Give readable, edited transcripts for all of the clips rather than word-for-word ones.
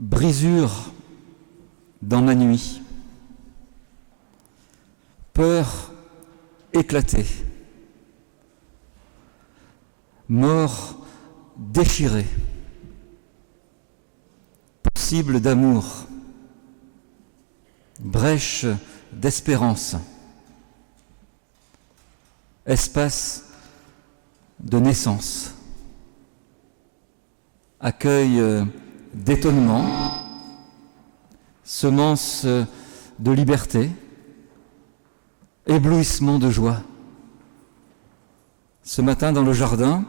Brisure dans ma nuit, peur éclatée, mort déchirée, possible d'amour, brèche d'espérance, espace de naissance, accueil d'étonnement, semence de liberté, éblouissement de joie. Ce matin, dans le jardin,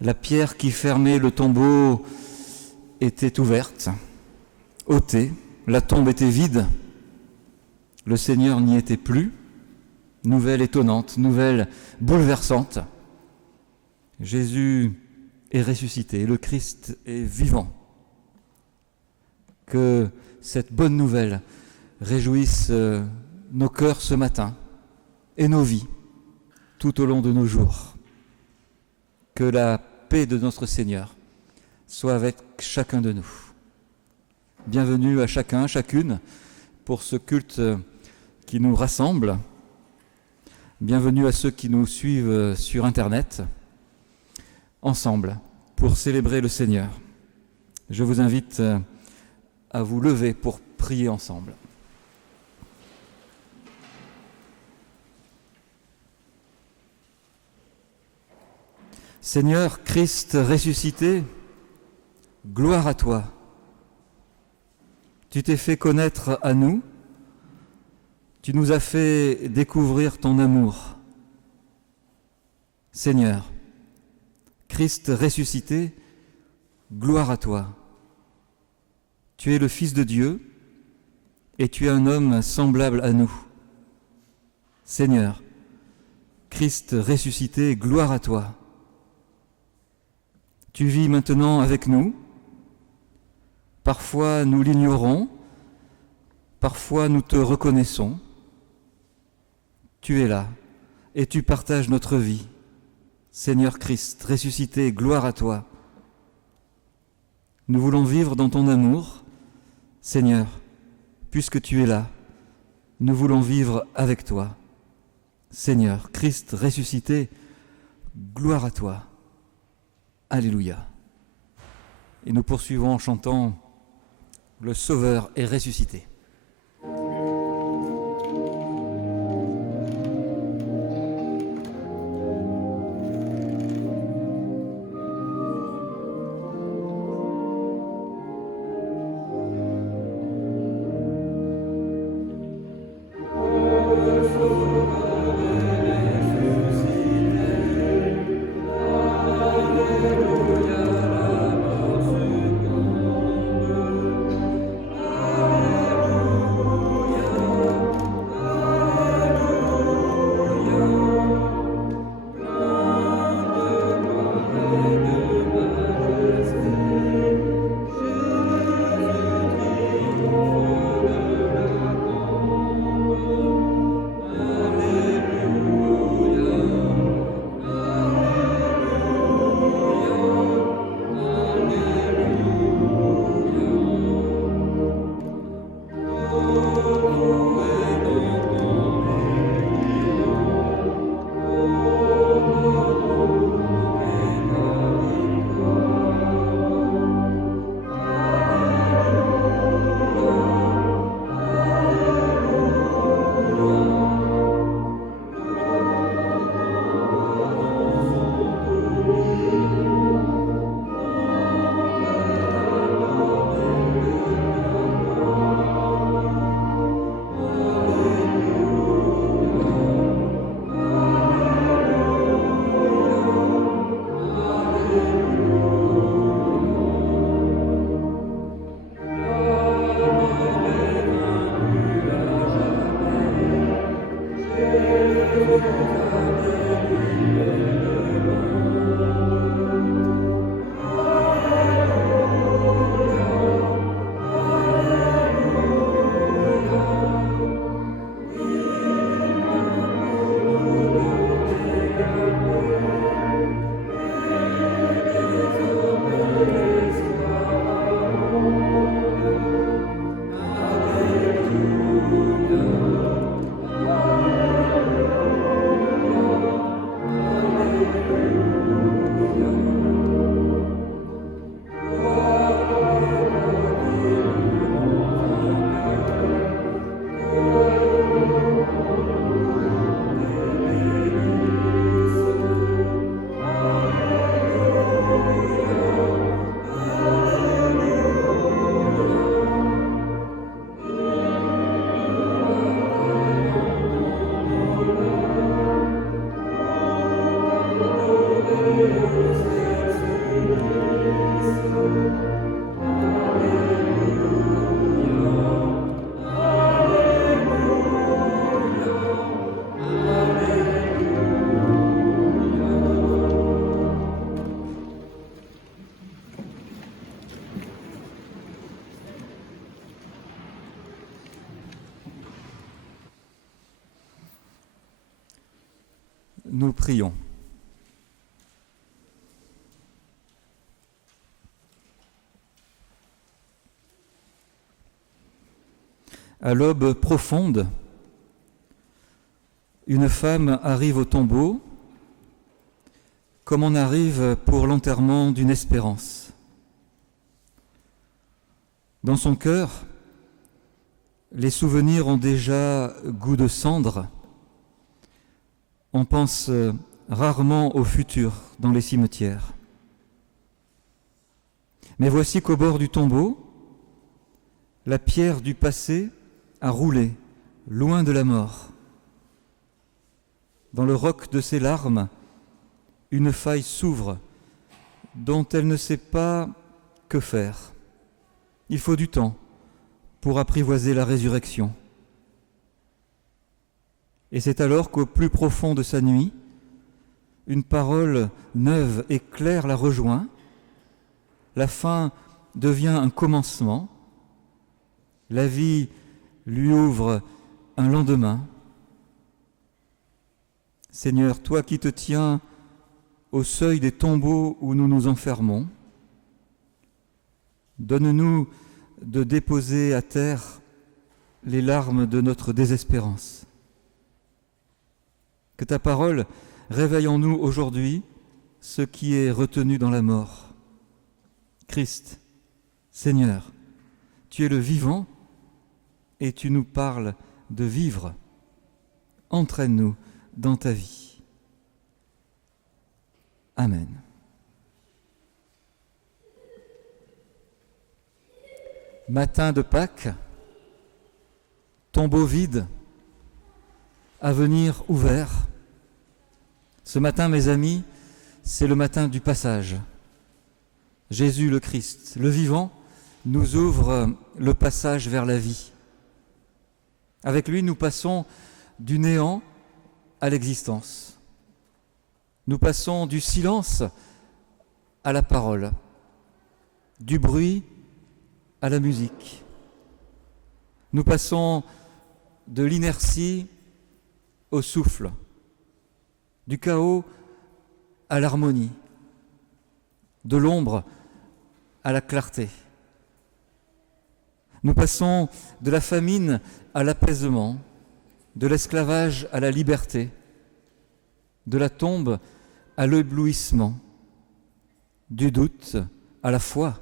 la pierre qui fermait le tombeau était ouverte, ôtée, la tombe était vide, le Seigneur n'y était plus. Nouvelle étonnante, nouvelle bouleversante. Jésus est ressuscité, le Christ est vivant. Que cette bonne nouvelle réjouisse nos cœurs ce matin et nos vies tout au long de nos jours. Que la paix de notre Seigneur soit avec chacun de nous. Bienvenue à chacun, chacune, pour ce culte qui nous rassemble. Bienvenue à ceux qui nous suivent sur Internet, ensemble, pour célébrer le Seigneur. Je vous invite à vous lever pour prier ensemble. Seigneur Christ ressuscité, gloire à toi. Tu t'es fait connaître à nous, tu nous as fait découvrir ton amour. Seigneur, Christ ressuscité, gloire à toi. Tu es le Fils de Dieu et tu es un homme semblable à nous. Seigneur, Christ ressuscité, gloire à toi. Tu vis maintenant avec nous. Parfois nous l'ignorons, parfois nous te reconnaissons. Tu es là et tu partages notre vie. Seigneur Christ, ressuscité, gloire à toi. Nous voulons vivre dans ton amour. Seigneur, puisque tu es là, nous voulons vivre avec toi. Seigneur Christ, ressuscité, gloire à toi. Alléluia. Et nous poursuivons en chantant « Le Sauveur est ressuscité ». Alléluia. Prions. À l'aube profonde, une femme arrive au tombeau comme on arrive pour l'enterrement d'une espérance. Dans son cœur, les souvenirs ont déjà goût de cendre. On pense rarement au futur dans les cimetières. Mais voici qu'au bord du tombeau, la pierre du passé a roulé, loin de la mort. Dans le roc de ses larmes, une faille s'ouvre dont elle ne sait pas que faire. Il faut du temps pour apprivoiser la résurrection. Et c'est alors qu'au plus profond de sa nuit, une parole neuve et claire la rejoint. La fin devient un commencement. La vie lui ouvre un lendemain. Seigneur, toi qui te tiens au seuil des tombeaux où nous nous enfermons, donne-nous de déposer à terre les larmes de notre désespérance. Que ta parole réveille en nous aujourd'hui ce qui est retenu dans la mort. Christ, Seigneur, tu es le vivant et tu nous parles de vivre. Entraîne-nous dans ta vie. Amen. Matin de Pâques, tombeau vide, avenir ouvert. Ce matin, mes amis, c'est le matin du passage. Jésus le Christ, le vivant, nous ouvre le passage vers la vie. Avec lui, nous passons du néant à l'existence. Nous passons du silence à la parole, du bruit à la musique. Nous passons de l'inertie au souffle, du chaos à l'harmonie, de l'ombre à la clarté. Nous passons de la famine à l'apaisement, de l'esclavage à la liberté, de la tombe à l'éblouissement, du doute à la foi.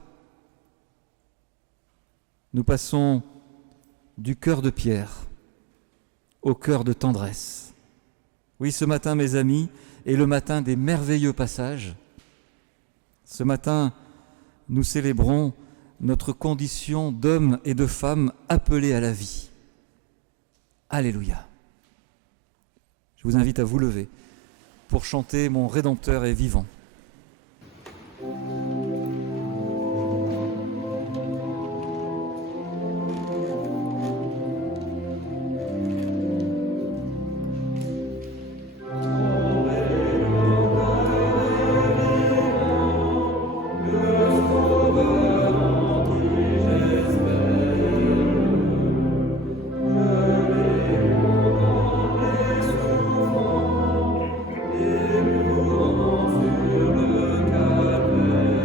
Nous passons du cœur de pierre au cœur de tendresse. Oui, ce matin, mes amis, est le matin des merveilleux passages. Ce matin, nous célébrons notre condition d'hommes et de femmes appelés à la vie. Alléluia. Je vous invite à vous lever pour chanter « Mon Rédempteur est vivant ». Sur le calvaire.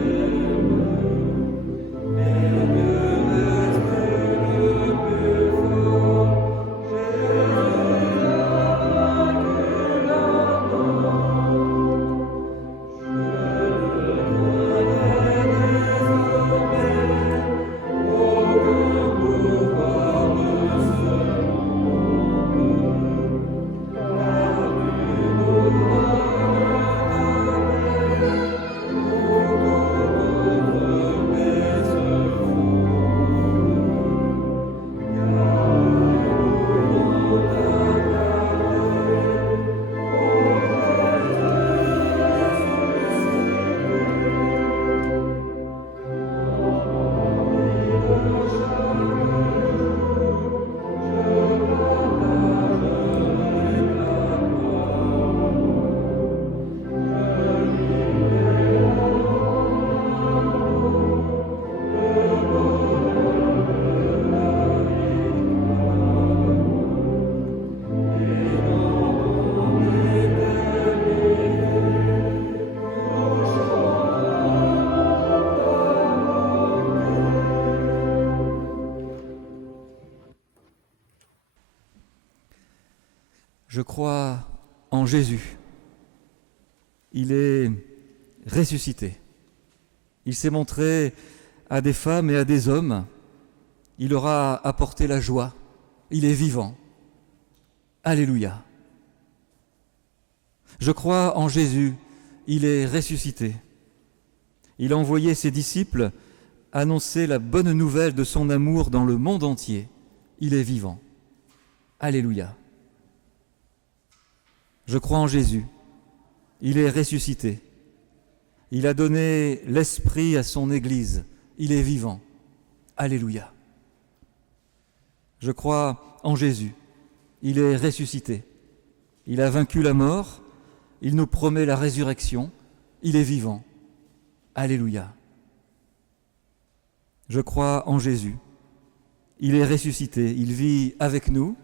Jésus. Il est ressuscité. Il s'est montré à des femmes et à des hommes. Il leur a apporté la joie. Il est vivant. Alléluia. Je crois en Jésus. Il est ressuscité. Il a envoyé ses disciples annoncer la bonne nouvelle de son amour dans le monde entier. Il est vivant. Alléluia. Je crois en Jésus. Il est ressuscité. Il a donné l'Esprit à son Église. Il est vivant. Alléluia. Je crois en Jésus. Il est ressuscité. Il a vaincu la mort. Il nous promet la résurrection. Il est vivant. Alléluia. Je crois en Jésus. Il est ressuscité. Il vit avec nous.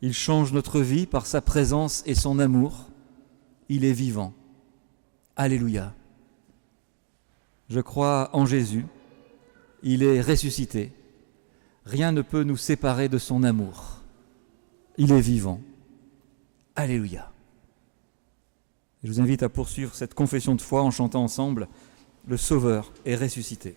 Il change notre vie par sa présence et son amour. Il est vivant. Alléluia. Je crois en Jésus. Il est ressuscité. Rien ne peut nous séparer de son amour. Il est vivant. Alléluia. Je vous invite à poursuivre cette confession de foi en chantant ensemble « Le Sauveur est ressuscité ».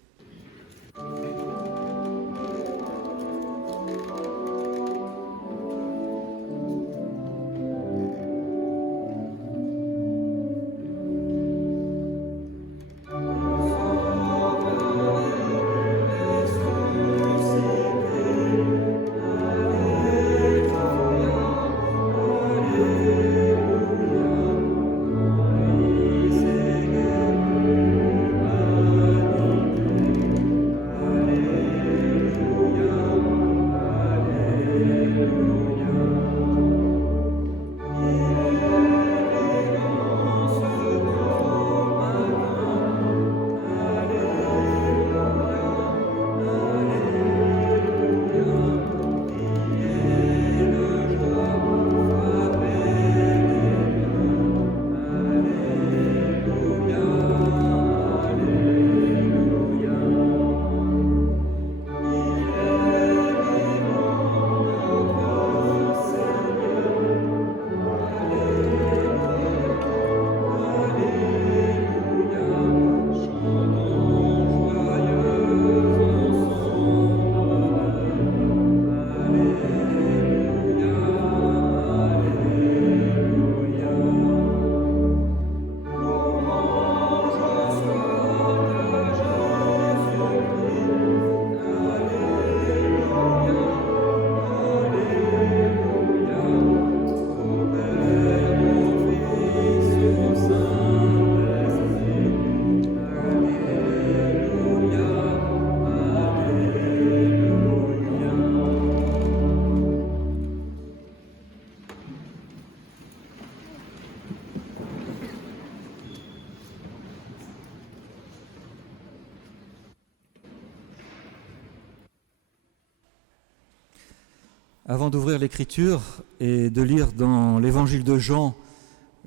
Avant d'ouvrir l'Écriture et de lire dans l'Évangile de Jean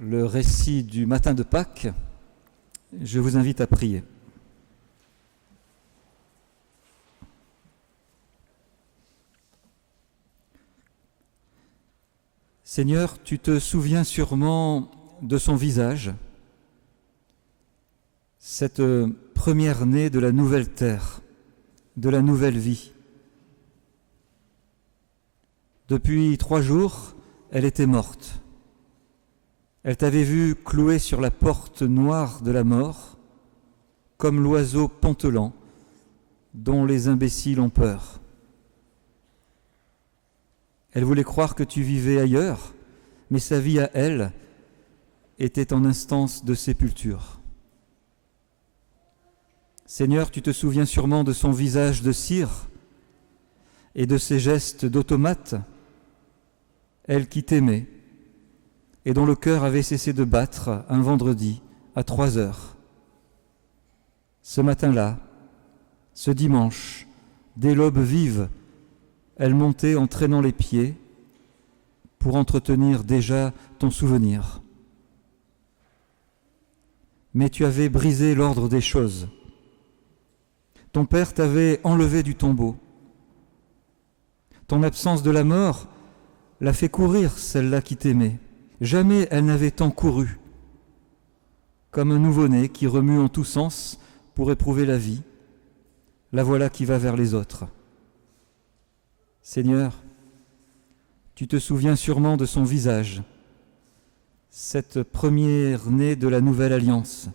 le récit du matin de Pâques, je vous invite à prier. Seigneur, tu te souviens sûrement de son visage, cette première-née de la nouvelle terre, de la nouvelle vie. Depuis 3 jours, elle était morte. Elle t'avait vu clouée sur la porte noire de la mort, comme l'oiseau pontelant dont les imbéciles ont peur. Elle voulait croire que tu vivais ailleurs, mais sa vie à elle était en instance de sépulture. Seigneur, tu te souviens sûrement de son visage de cire et de ses gestes d'automate, elle qui t'aimait et dont le cœur avait cessé de battre un vendredi à 3 heures. Ce matin-là, ce dimanche, dès l'aube vive, elle montait en traînant les pieds pour entretenir déjà ton souvenir. Mais tu avais brisé l'ordre des choses. Ton père t'avait enlevé du tombeau. Ton absence de la mort l'a fait courir, celle-là qui t'aimait, Jamais elle n'avait tant couru, comme un nouveau-né qui remue en tous sens pour éprouver la vie. La voilà qui va vers les autres. Seigneur, tu te souviens sûrement de son visage, cette première-née de la nouvelle alliance,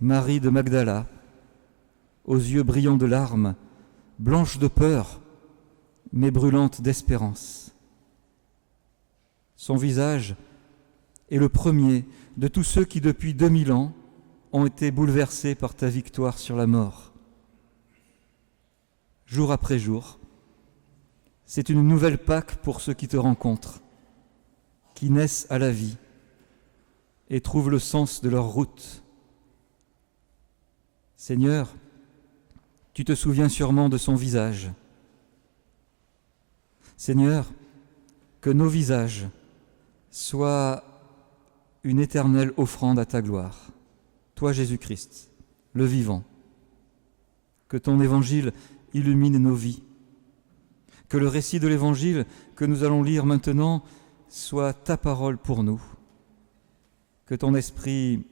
Marie de Magdala, aux yeux brillants de larmes, blanche de peur, mais brûlante d'espérance. Son visage est le premier de tous ceux qui, depuis 2000 ans, ont été bouleversés par ta victoire sur la mort. Jour après jour, c'est une nouvelle Pâque pour ceux qui te rencontrent, qui naissent à la vie et trouvent le sens de leur route. Seigneur, tu te souviens sûrement de son visage. Seigneur, que nos visages soient une éternelle offrande à ta gloire. Toi, Jésus-Christ, le vivant. Que ton évangile illumine nos vies. Que le récit de l'évangile que nous allons lire maintenant soit ta parole pour nous. Que ton esprit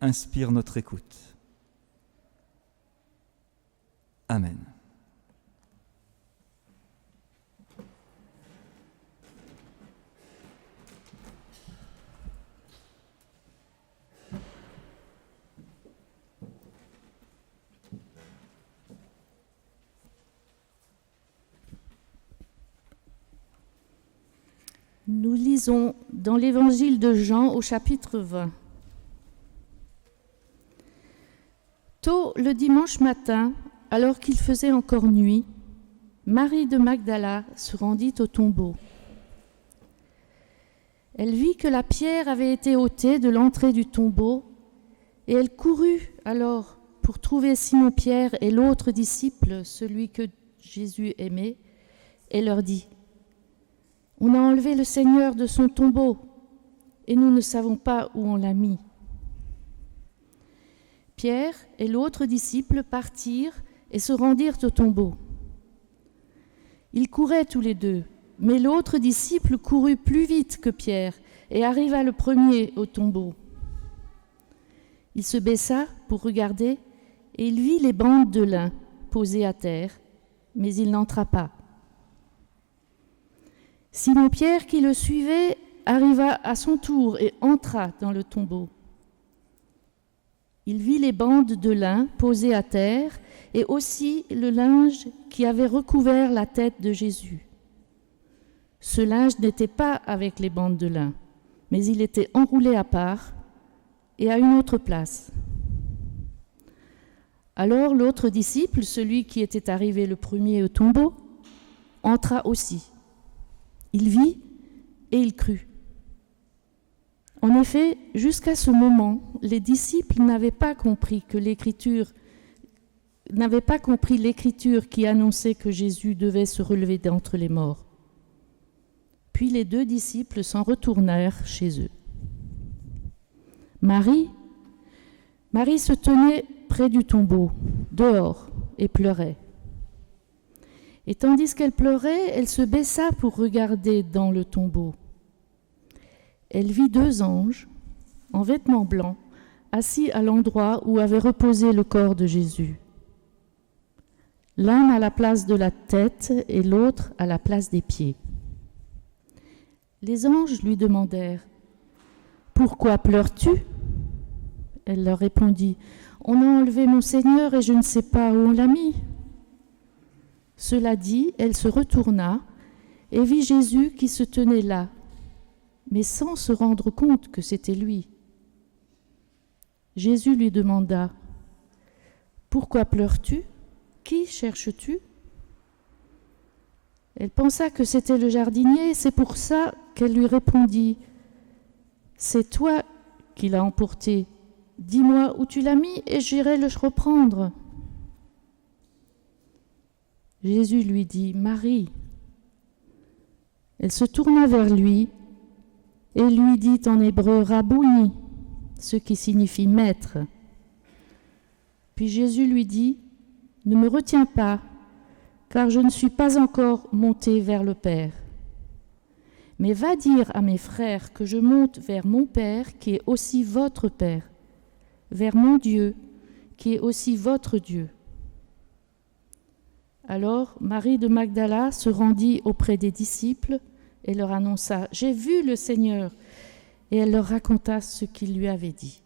inspire notre écoute. Amen. Nous lisons dans l'évangile de Jean au chapitre 20. Tôt le dimanche matin, alors qu'il faisait encore nuit, Marie de Magdala se rendit au tombeau. Elle vit que la pierre avait été ôtée de l'entrée du tombeau, et elle courut alors pour trouver Simon-Pierre et l'autre disciple, celui que Jésus aimait, et leur dit : « On a enlevé le Seigneur de son tombeau, et nous ne savons pas où on l'a mis. » Pierre et l'autre disciple partirent et se rendirent au tombeau. Ils couraient tous les deux, mais l'autre disciple courut plus vite que Pierre et arriva le premier au tombeau. Il se baissa pour regarder et il vit les bandes de lin posées à terre, mais il n'entra pas. Simon-Pierre, qui le suivait, arriva à son tour et entra dans le tombeau. Il vit les bandes de lin posées à terre et aussi le linge qui avait recouvert la tête de Jésus. Ce linge n'était pas avec les bandes de lin, mais il était enroulé à part et à une autre place. Alors l'autre disciple, celui qui était arrivé le premier au tombeau, entra aussi. Il vit et il crut. En effet, jusqu'à ce moment, les disciples n'avaient pas compris l'écriture qui annonçait que Jésus devait se relever d'entre les morts. Puis les deux disciples s'en retournèrent chez eux. Marie se tenait près du tombeau, dehors, et pleurait. Et tandis qu'elle pleurait, elle se baissa pour regarder dans le tombeau. Elle vit deux anges, en vêtements blancs, assis à l'endroit où avait reposé le corps de Jésus. L'un à la place de la tête et l'autre à la place des pieds. Les anges lui demandèrent : « Pourquoi pleures-tu » Elle leur répondit : « On a enlevé mon Seigneur et je ne sais pas où on l'a mis. » Cela dit, elle se retourna et vit Jésus qui se tenait là, mais sans se rendre compte que c'était lui. Jésus lui demanda : « Pourquoi pleures-tu ? Qui cherches-tu » Elle pensa que c'était le jardinier, c'est pour ça qu'elle lui répondit : « C'est toi qui l'as emporté. Dis-moi où tu l'as mis et j'irai le reprendre. » Jésus lui dit : « Marie. » Elle se tourna vers lui et lui dit en hébreu : « Rabouni », ce qui signifie « maître ». Puis Jésus lui dit : « Ne me retiens pas, car je ne suis pas encore monté vers le Père. Mais va dire à mes frères que je monte vers mon Père, qui est aussi votre Père, vers mon Dieu, qui est aussi votre Dieu. » Alors Marie de Magdala se rendit auprès des disciples et leur annonça « J'ai vu le Seigneur !» Et elle leur raconta ce qu'il lui avait dit.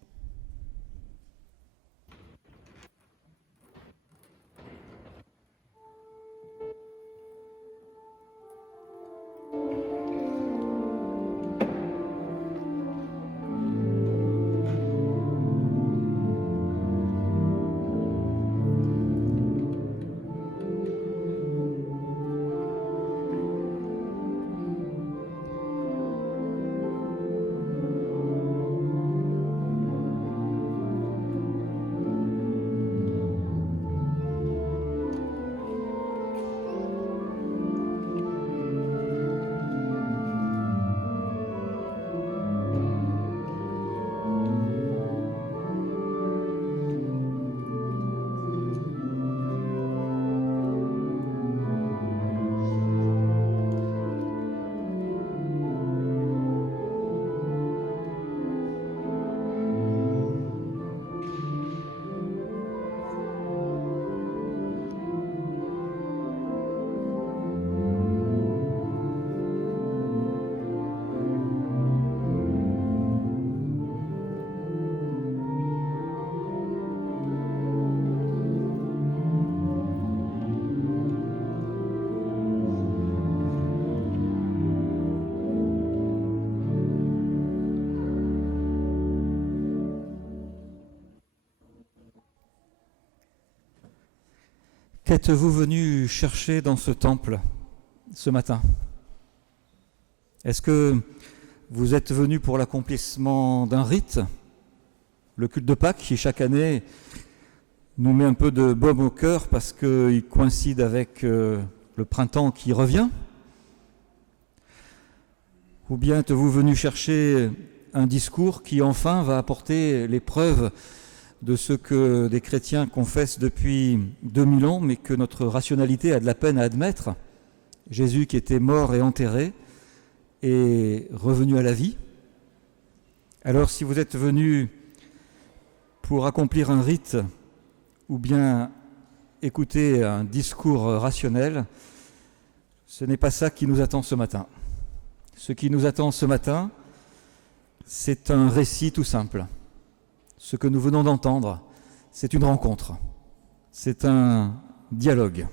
Qu'êtes-vous venu chercher dans ce temple ce matin? Est-ce que vous êtes venu pour l'accomplissement d'un rite, le culte de Pâques, qui chaque année nous met un peu de baume au cœur parce qu'il coïncide avec le printemps qui revient? Ou bien êtes-vous venu chercher un discours qui enfin va apporter les preuves de ce que des chrétiens confessent depuis 2000 ans, mais que notre rationalité a de la peine à admettre? Jésus qui était mort et enterré est revenu à la vie. Alors si vous êtes venu pour accomplir un rite ou bien écouter un discours rationnel, ce n'est pas ça qui nous attend ce matin. Ce qui nous attend ce matin, c'est un récit tout simple. Ce que nous venons d'entendre, c'est une rencontre, c'est un dialogue.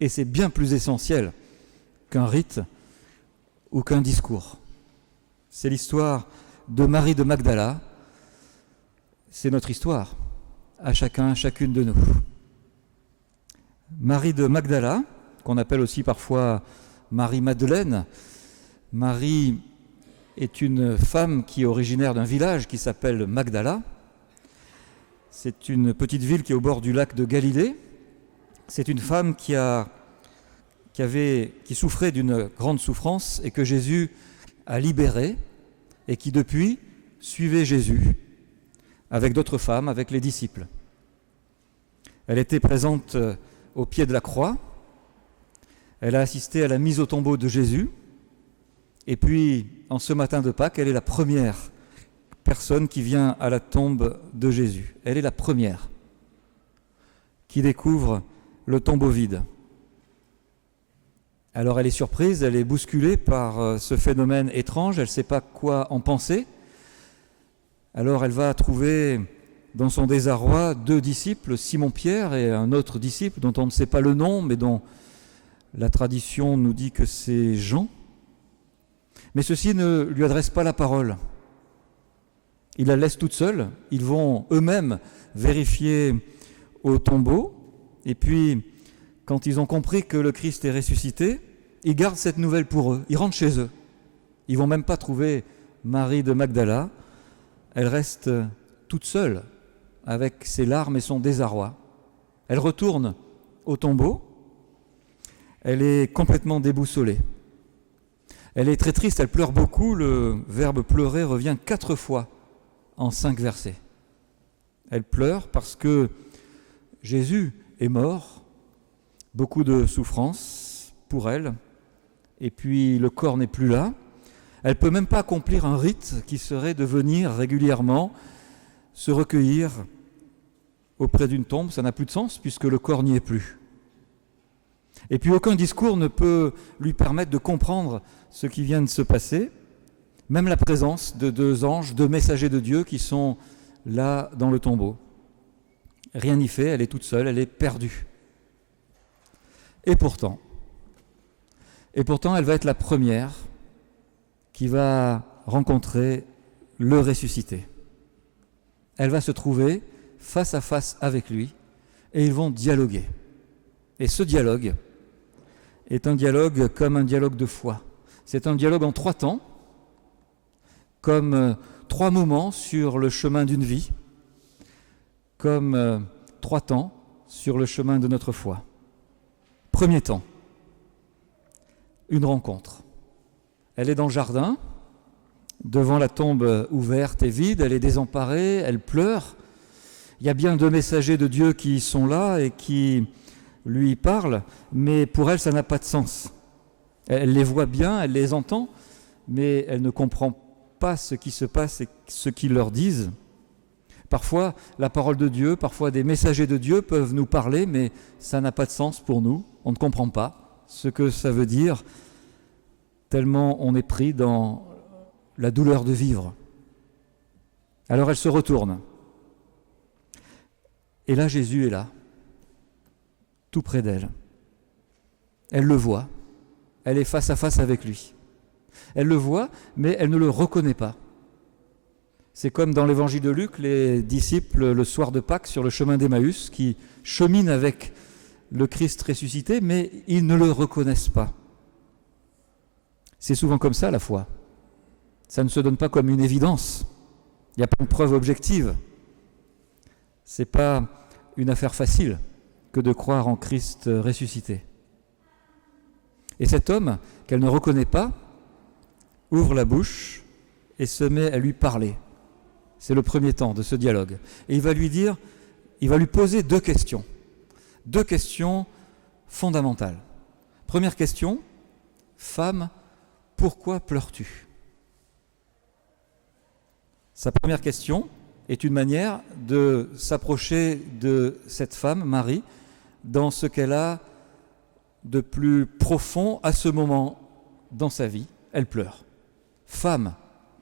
Et c'est bien plus essentiel qu'un rite ou qu'un discours. C'est l'histoire de Marie de Magdala, c'est notre histoire, à chacun, chacune de nous. Marie de Magdala, qu'on appelle aussi parfois Marie-Madeleine, Marie est une femme qui est originaire d'un village qui s'appelle Magdala. C'est une petite ville qui est au bord du lac de Galilée. C'est une femme qui souffrait d'une grande souffrance et que Jésus a libérée et qui depuis suivait Jésus avec d'autres femmes, avec les disciples. Elle était présente au pied de la croix. Elle a assisté à la mise au tombeau de Jésus. Et puis, en ce matin de Pâques, elle est la première personne qui vient à la tombe de Jésus. Elle est la première qui découvre le tombeau vide. Alors elle est surprise, elle est bousculée par ce phénomène étrange, elle ne sait pas quoi en penser. Alors elle va trouver dans son désarroi 2 disciples, Simon-Pierre et un autre disciple dont on ne sait pas le nom, mais dont la tradition nous dit que c'est Jean. Mais ceux-ci ne lui adressent pas la parole. Ils la laissent toute seule, ils vont eux-mêmes vérifier au tombeau, et puis quand ils ont compris que le Christ est ressuscité, ils gardent cette nouvelle pour eux, ils rentrent chez eux. Ils ne vont même pas trouver Marie de Magdala, elle reste toute seule avec ses larmes et son désarroi. Elle retourne au tombeau, elle est complètement déboussolée. Elle est très triste, elle pleure beaucoup, le verbe pleurer revient 4 fois en 5 versets. Elle pleure parce que Jésus est mort, beaucoup de souffrance pour elle, et puis le corps n'est plus là, Elle ne peut même pas accomplir un rite qui serait de venir régulièrement se recueillir auprès d'une tombe. Ça n'a plus de sens puisque le corps n'y est plus. Et puis aucun discours ne peut lui permettre de comprendre ce qui vient de se passer, même la présence de 2 anges, 2 messagers de Dieu qui sont là dans le tombeau. Rien n'y fait, elle est toute seule, elle est perdue. Et pourtant, elle va être la première qui va rencontrer le ressuscité. Elle va se trouver face à face avec lui et ils vont dialoguer. Et ce dialogue est un dialogue comme un dialogue de foi. C'est un dialogue en 3 temps, comme 3 moments sur le chemin d'une vie, comme 3 temps sur le chemin de notre foi. Premier temps, une rencontre. Elle est dans le jardin, devant la tombe ouverte et vide, elle est désemparée, elle pleure. Il y a bien 2 messagers de Dieu qui sont là et qui lui parlent, mais pour elle, ça n'a pas de sens. Elle les voit bien, elle les entend, mais elle ne comprend pas ce qui se passe et ce qu'ils leur disent. Parfois, la parole de Dieu, parfois des messagers de Dieu peuvent nous parler, mais ça n'a pas de sens pour nous. On ne comprend pas ce que ça veut dire, tellement on est pris dans la douleur de vivre. Alors elle se retourne. Et là, Jésus est là, tout près d'elle. Elle le voit, elle est face à face avec lui. Elle le voit, mais elle ne le reconnaît pas. C'est comme dans l'évangile de Luc, les disciples, le soir de Pâques, sur le chemin d'Emmaüs, qui cheminent avec le Christ ressuscité, mais ils ne le reconnaissent pas. C'est souvent comme ça, la foi. Ça ne se donne pas comme une évidence. Il n'y a pas de preuve objective. Ce n'est pas une affaire facile que de croire en Christ ressuscité. Et cet homme, qu'elle ne reconnaît pas, ouvre la bouche et se met à lui parler. C'est le premier temps de ce dialogue. Et il va lui poser 2 questions. 2 questions fondamentales. Première question, femme, pourquoi pleures-tu ? Sa première question est une manière de s'approcher de cette femme, Marie, dans ce qu'elle a de plus profond à ce moment dans sa vie. Elle pleure. Femme,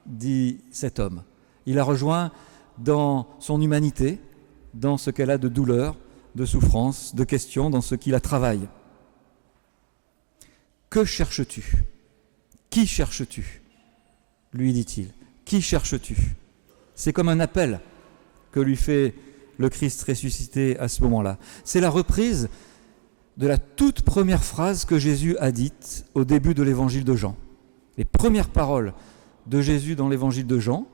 dit cet homme. Il la rejoint dans son humanité, dans ce qu'elle a de douleur, de souffrance, de questions, dans ce qui la travaille. Que cherches-tu ? Qui cherches-tu ? Lui dit-il. Qui cherches-tu ? C'est comme un appel que lui fait le Christ ressuscité à ce moment-là. C'est la reprise de la toute première phrase que Jésus a dite au début de l'évangile de Jean. Les premières paroles de Jésus dans l'évangile de Jean,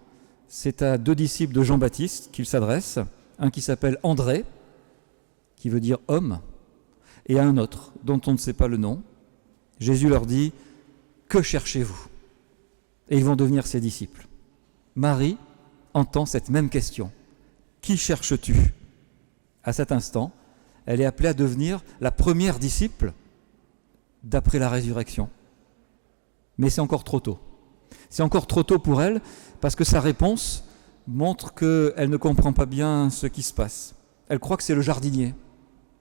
c'est à 2 disciples de Jean-Baptiste qu'il s'adresse, un qui s'appelle André, qui veut dire homme, et à un autre dont on ne sait pas le nom. Jésus leur dit « Que cherchez-vous » Et ils vont devenir ses disciples. Marie entend cette même question. Qui cherches-tu ? À cet instant, elle est appelée à devenir la première disciple d'après la résurrection. Mais c'est encore trop tôt. C'est encore trop tôt pour elle parce que sa réponse montre qu'elle ne comprend pas bien ce qui se passe. Elle croit que c'est le jardinier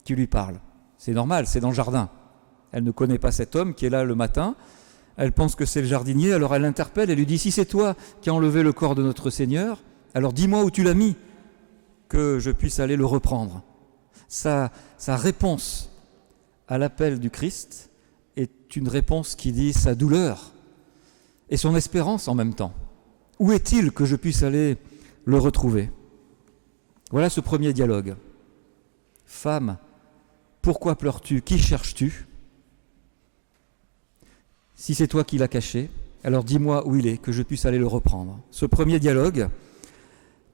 qui lui parle. C'est normal, c'est dans le jardin. Elle ne connaît pas cet homme qui est là le matin. Elle pense que c'est le jardinier, alors elle l'interpelle et lui dit « Si c'est toi qui as enlevé le corps de notre Seigneur, alors dis-moi où tu l'as mis, que je puisse aller le reprendre. » Sa réponse à l'appel du Christ est une réponse qui dit sa douleur et son espérance en même temps. Où est-il que je puisse aller le retrouver ? Voilà ce premier dialogue. Femme, pourquoi pleures-tu ? Qui cherches-tu ? Si c'est toi qui l'as caché, alors dis-moi où il est, que je puisse aller le reprendre. Ce premier dialogue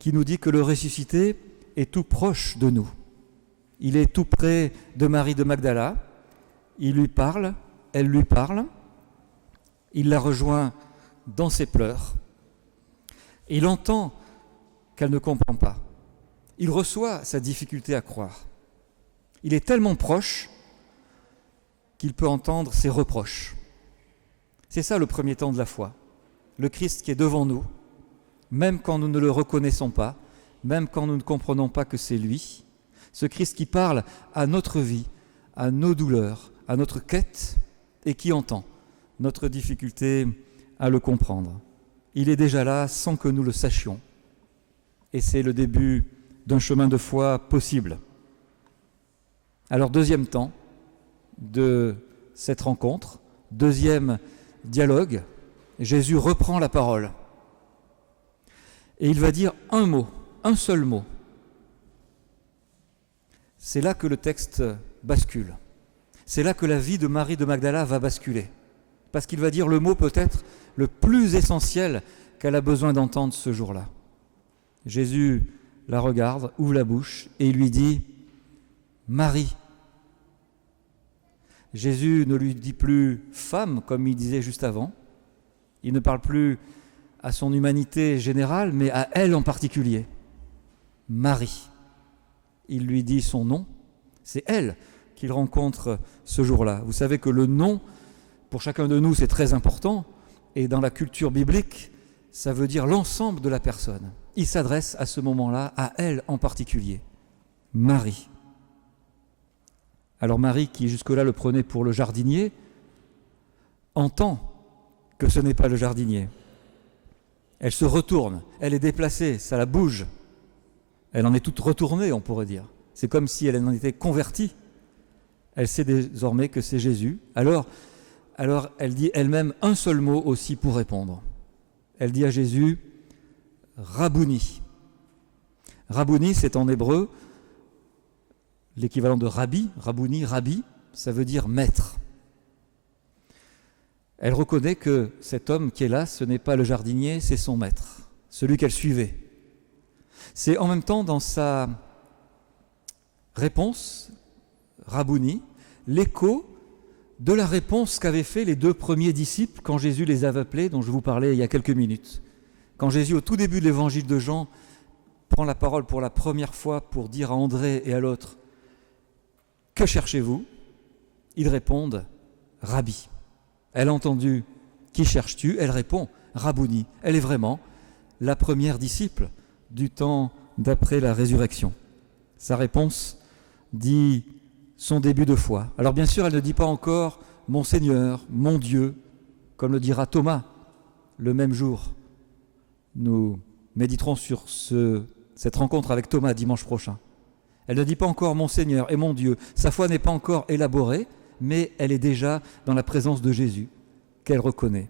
qui nous dit que le ressuscité est tout proche de nous. Il est tout près de Marie de Magdala. Il lui parle, elle lui parle. Il la rejoint dans ses pleurs. Il entend qu'elle ne comprend pas. Il reçoit sa difficulté à croire. Il est tellement proche qu'il peut entendre ses reproches. C'est ça le premier temps de la foi. le Christ qui est devant nous, même quand nous ne le reconnaissons pas, même quand nous ne comprenons pas que c'est lui, ce Christ qui parle à notre vie, à nos douleurs, à notre quête, et qui entend notre difficulté à le comprendre. Il est déjà là sans que nous le sachions. Et c'est le début d'un chemin de foi possible. Alors, deuxième temps de cette rencontre, deuxième dialogue, Jésus reprend la parole. Et il va dire un mot, un seul mot. C'est là que le texte bascule. C'est là que la vie de Marie de Magdala va basculer. Parce qu'il va dire le mot peut-être le plus essentiel qu'elle a besoin d'entendre ce jour-là. Jésus la regarde, ouvre la bouche et il lui dit « Marie ». Jésus ne lui dit plus « femme » comme il disait juste avant. Il ne parle plus à son humanité générale, mais à elle en particulier. « Marie ». Il lui dit son nom. C'est elle qu'il rencontre ce jour-là. Vous savez que le nom, pour chacun de nous, c'est très important. Et dans la culture biblique, ça veut dire l'ensemble de la personne. Il s'adresse à ce moment-là, à elle en particulier. Marie. Alors Marie, qui jusque-là le prenait pour le jardinier, entend que ce n'est pas le jardinier. Elle se retourne, elle est déplacée, ça la bouge. Elle en est toute retournée, on pourrait dire. C'est comme si elle en était convertie. Elle sait désormais que c'est Jésus. Alors elle dit elle-même un seul mot aussi pour répondre. Elle dit à Jésus « Rabouni ». Rabouni, c'est en hébreu l'équivalent de rabbi, rabouni, rabbi, ça veut dire maître. Elle reconnaît que cet homme qui est là, ce n'est pas le jardinier, c'est son maître, celui qu'elle suivait. C'est en même temps dans sa réponse, Rabouni, l'écho de la réponse qu'avaient fait les deux premiers disciples quand Jésus les avait appelés, dont je vous parlais il y a quelques minutes. Quand Jésus, au tout début de l'évangile de Jean, prend la parole pour la première fois pour dire à André et à l'autre « Que cherchez-vous » Ils répondent « Rabbi ». Elle a entendu « Qui cherches-tu » Elle répond « Rabouni ». Elle est vraiment la première disciple du temps d'après la résurrection. Sa réponse dit son début de foi. Alors bien sûr, elle ne dit pas encore « Mon Seigneur, mon Dieu », comme le dira Thomas le même jour. Nous méditerons sur cette rencontre avec Thomas dimanche prochain. Elle ne dit pas encore « Mon Seigneur et mon Dieu ». Sa foi n'est pas encore élaborée, mais elle est déjà dans la présence de Jésus, qu'elle reconnaît.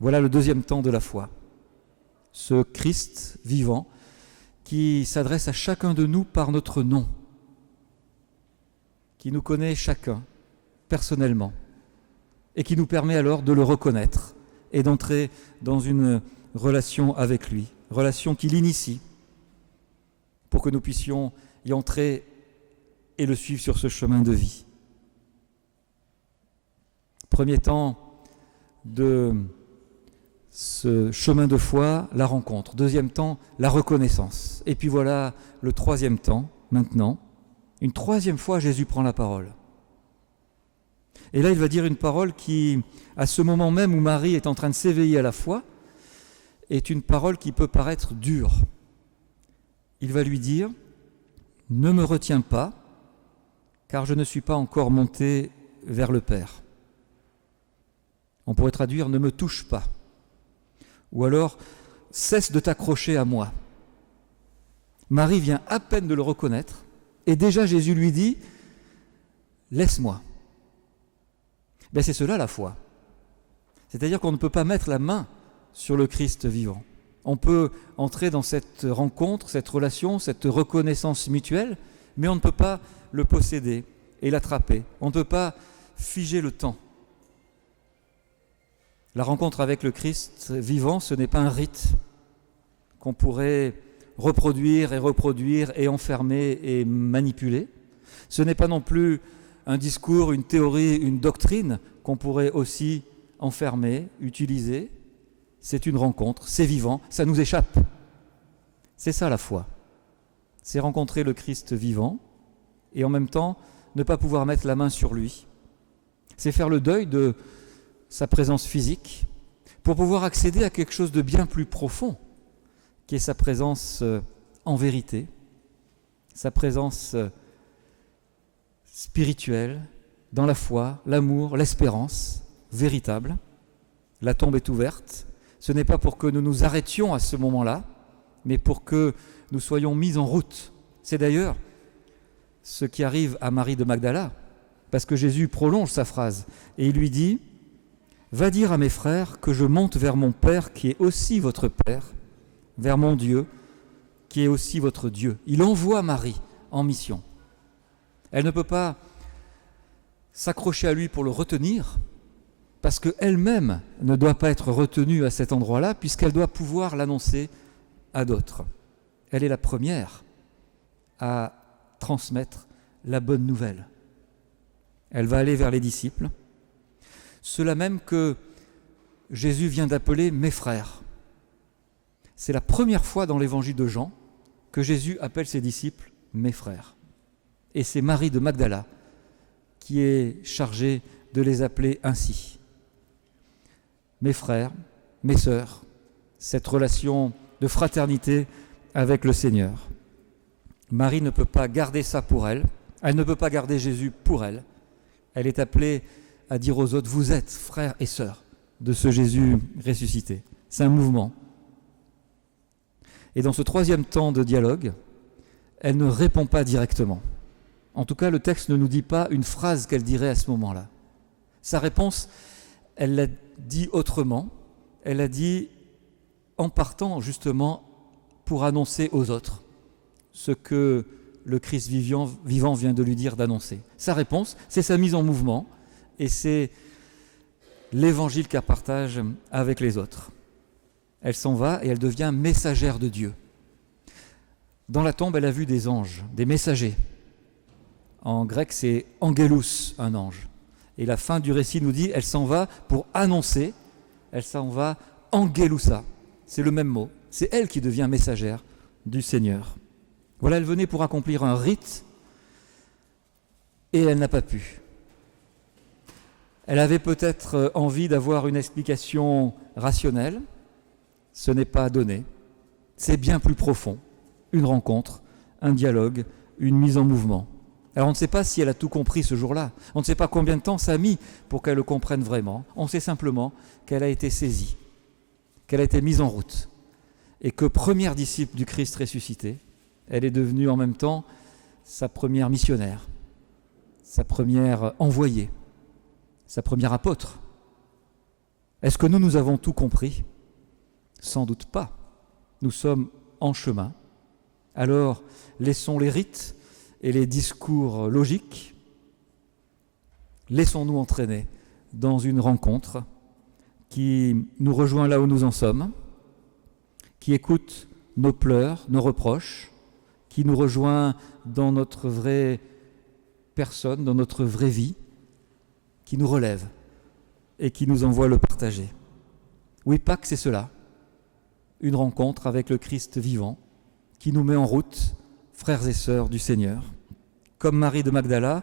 Voilà le deuxième temps de la foi. Ce Christ vivant qui s'adresse à chacun de nous par notre nom, qui nous connaît chacun personnellement et qui nous permet alors de le reconnaître et d'entrer dans une relation avec lui, relation qui l'initie pour que nous puissions y entrer et le suivre sur ce chemin de vie. Premier temps de ce chemin de foi, la rencontre. Deuxième temps, la reconnaissance. Et puis voilà le troisième temps, maintenant. Une troisième fois, Jésus prend la parole. Et là, il va dire une parole qui, à ce moment même où Marie est en train de s'éveiller à la foi, est une parole qui peut paraître dure. Il va lui dire « Ne me retiens pas, car je ne suis pas encore monté vers le Père. » On pourrait traduire « Ne me touche pas ». Ou alors « Cesse de t'accrocher à moi ». Marie vient à peine de le reconnaître, et déjà Jésus lui dit « Laisse-moi ». Ben c'est cela la foi. C'est-à-dire qu'on ne peut pas mettre la main sur le Christ vivant. On peut entrer dans cette rencontre, cette relation, cette reconnaissance mutuelle, mais on ne peut pas le posséder et l'attraper. On ne peut pas figer le temps. La rencontre avec le Christ vivant, ce n'est pas un rite qu'on pourrait reproduire et enfermer et manipuler. Ce n'est pas non plus un discours, une théorie, une doctrine qu'on pourrait aussi enfermer, utiliser. C'est une rencontre, c'est vivant, ça nous échappe. C'est ça la foi. C'est rencontrer le Christ vivant et en même temps ne pas pouvoir mettre la main sur lui. C'est faire le deuil de sa présence physique, pour pouvoir accéder à quelque chose de bien plus profond, qui est sa présence en vérité, sa présence spirituelle, dans la foi, l'amour, l'espérance véritable. La tombe est ouverte. Ce n'est pas pour que nous nous arrêtions à ce moment-là, mais pour que nous soyons mis en route. C'est d'ailleurs ce qui arrive à Marie de Magdala, parce que Jésus prolonge sa phrase et il lui dit « Va dire à mes frères que je monte vers mon Père qui est aussi votre Père, vers mon Dieu qui est aussi votre Dieu. » Il envoie Marie en mission. Elle ne peut pas s'accrocher à lui pour le retenir, parce qu'elle-même ne doit pas être retenue à cet endroit-là, puisqu'elle doit pouvoir l'annoncer à d'autres. Elle est la première à transmettre la bonne nouvelle. Elle va aller vers les disciples, ceux-là même que Jésus vient d'appeler « mes frères ». C'est la première fois dans l'évangile de Jean que Jésus appelle ses disciples « mes frères ». Et c'est Marie de Magdala qui est chargée de les appeler ainsi. Mes frères, mes sœurs, cette relation de fraternité avec le Seigneur. Marie ne peut pas garder ça pour elle, elle ne peut pas garder Jésus pour elle. Elle est appelée à dire aux autres, vous êtes frères et sœurs de ce Jésus ressuscité. C'est un mouvement. Et dans ce troisième temps de dialogue, elle ne répond pas directement. En tout cas, le texte ne nous dit pas une phrase qu'elle dirait à ce moment-là. Sa réponse, elle l'a dit autrement. Elle l'a dit en partant justement pour annoncer aux autres ce que le Christ vivant vient de lui dire d'annoncer. Sa réponse, c'est sa mise en mouvement et c'est l'évangile qu'elle partage avec les autres. Elle s'en va et elle devient messagère de Dieu. Dans la tombe, elle a vu des anges, des messagers. En grec, c'est angelos, un ange. Et la fin du récit nous dit, elle s'en va pour annoncer, elle s'en va angelousa. C'est le même mot. C'est elle qui devient messagère du Seigneur. Voilà, elle venait pour accomplir un rite et elle n'a pas pu. Elle avait peut-être envie d'avoir une explication rationnelle. Ce n'est pas donné. C'est bien plus profond. Une rencontre, un dialogue, une mise en mouvement. Alors on ne sait pas si elle a tout compris ce jour-là. On ne sait pas combien de temps ça a mis pour qu'elle le comprenne vraiment. On sait simplement qu'elle a été saisie, qu'elle a été mise en route. Et que première disciple du Christ ressuscité, elle est devenue en même temps sa première missionnaire, sa première envoyée, sa première apôtre. Est-ce que nous avons tout compris ? Sans doute pas. Nous sommes en chemin. Alors, laissons les rites et les discours logiques. Laissons-nous entraîner dans une rencontre qui nous rejoint là où nous en sommes, qui écoute nos pleurs, nos reproches, qui nous rejoint dans notre vraie personne, dans notre vraie vie, qui nous relève et qui nous envoie le partager. Oui, Pâques, c'est cela. Une rencontre avec le Christ vivant qui nous met en route, frères et sœurs du Seigneur. Comme Marie de Magdala,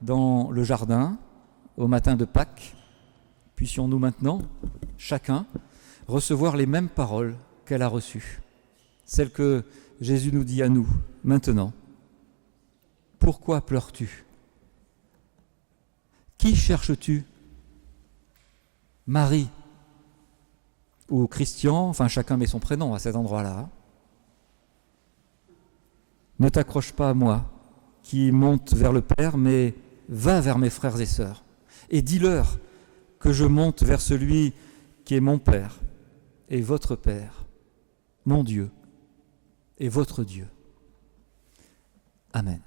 dans le jardin, au matin de Pâques, puissions-nous maintenant, chacun, recevoir les mêmes paroles qu'elle a reçues. Celles que Jésus nous dit à nous, maintenant. Pourquoi pleures-tu ? Qui cherches-tu ? Marie ou Christian, enfin chacun met son prénom à cet endroit-là. Ne t'accroche pas à moi, qui monte vers le Père, mais va vers mes frères et sœurs, et dis-leur que je monte vers celui qui est mon Père et votre Père, mon Dieu et votre Dieu. Amen.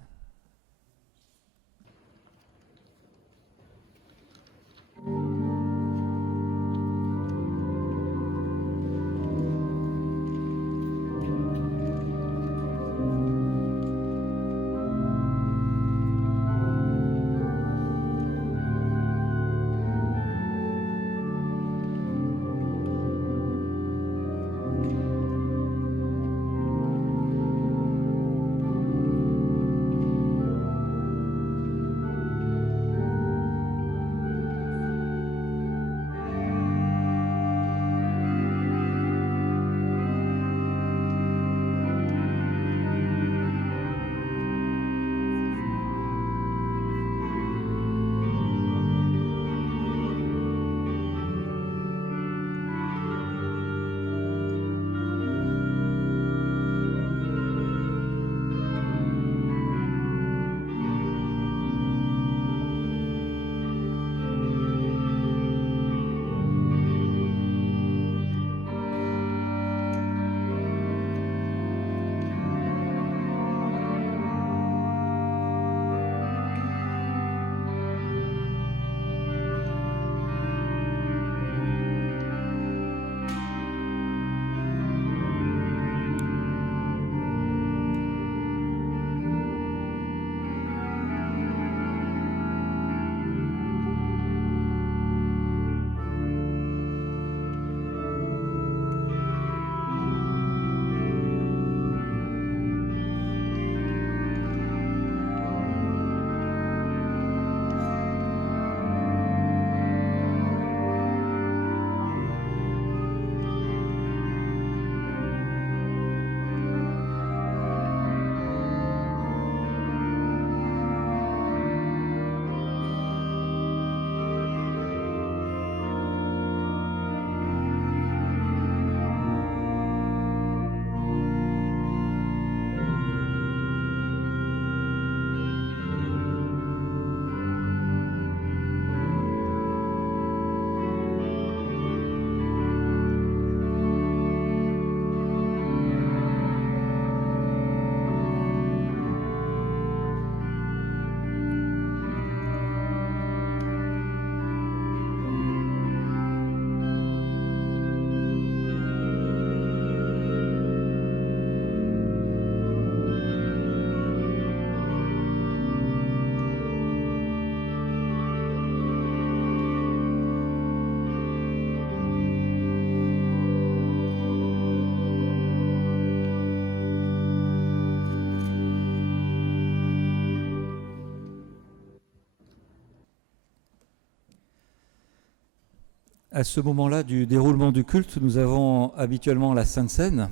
À ce moment-là du déroulement du culte, nous avons habituellement la Sainte Seine.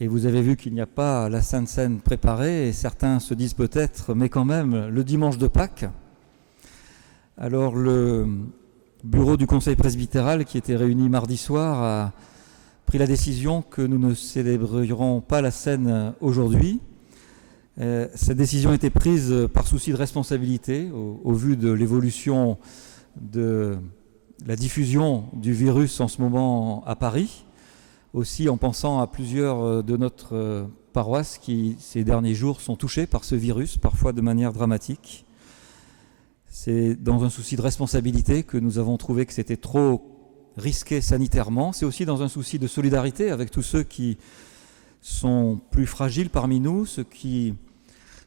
Et vous avez vu qu'il n'y a pas la Sainte Seine préparée, et certains se disent peut-être, mais quand même, le dimanche de Pâques. Alors le bureau du conseil presbytéral, qui était réuni mardi soir, a pris la décision que nous ne célébrerons pas la Seine aujourd'hui. Cette décision a été prise par souci de responsabilité, au vu de l'évolution de la diffusion du virus en ce moment à Paris, aussi en pensant à plusieurs de notre paroisse qui, ces derniers jours, sont touchés par ce virus, parfois de manière dramatique. C'est dans un souci de responsabilité que nous avons trouvé que c'était trop risqué sanitairement. C'est aussi dans un souci de solidarité avec tous ceux qui sont plus fragiles parmi nous, ceux qui